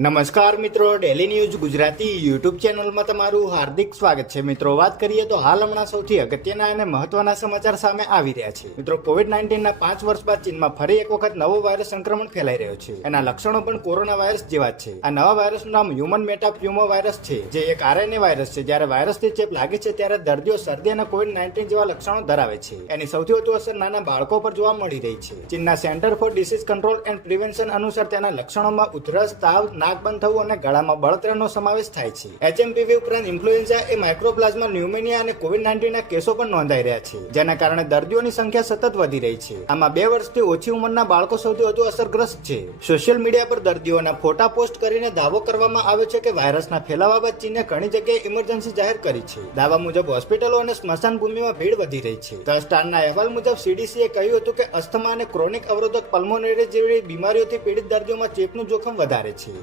નમસ્કાર મિત્રો, daily news Gujarati YouTube ચેનલમાં તમારું હાર્દિક સ્વાગત છે. મિત્રો, વાત કરીએ તો હાલ હમણાં સૌથી અગત્યના અને મહત્વના સમાચાર સામે આવી રહ્યા છે. મિત્રો, કોવિડ-19ના 5 વર્ષ બાદ ચીનમાં ફરી એક વખત નવો વાયરસ સંક્રમણ ફેલાઈ રહ્યો છે. એના લક્ષણો પણ કોરોના વાયરસ જેવા જ છે. આ નવા વાયરસનું નામ હ્યુમન મેટાપ્યુમો વાયરસ છે, જે એક આરએનએ વાયરસ છે. જ્યારે વાયરસથી ચેપ લાગે છે ત્યારે દર્દીઓ શરદી અને કોવિડ-19 જેવા લક્ષણો ધરાવે છે. એની સૌથી વધુ અસર નાના બાળકો પર જોવા મળી રહી છે. ચીનના centre for disease control and prevention અનુસાર તેના લક્ષણોમાં ઉધરસ, તાવ, બંધ થવું અને ગળામાં બળતરાનો સમાવેશ થાય છે. HMPV ઉપરાંત ઇન્ફ્લુએન્ઝા એ માઇક્રોપ્લાઝમા ન્યુમોનિયા અને કોવિડ-19 ના કેસો પણ નોંધાઈ રહ્યા છે, જેના કારણે દર્દીઓની સંખ્યા સતત વધી રહી છે. આમાં 2 વર્ષથી ઓછી ઉંમરના બાળકો સૌથી વધુ અસરગ્રસ્ત છે. સોશિયલ મીડિયા પર દર્દીઓના ફોટા પોસ્ટ કરીને દાવો કરવામાં આવ્યો છે કે વાયરસના ફેલાવા બાદ ચીને ઘણી જગ્યાએ ઇમરજન્સી જાહેર કરી છે. દાવા મુજબ હોસ્પિટલો અને સ્મશાન ભૂમિમાં ભીડ વધી રહી છે. ધ સ્ટારના અહેવાલ મુજબ CDC એ કહ્યું હતું કે અસ્થમા અને ક્રોનિક અવરોધક પલ્મોનરી જેવી બીમારીઓથી પીડિત દર્દીઓમાં ચેપનું જોખમ વધારે છે.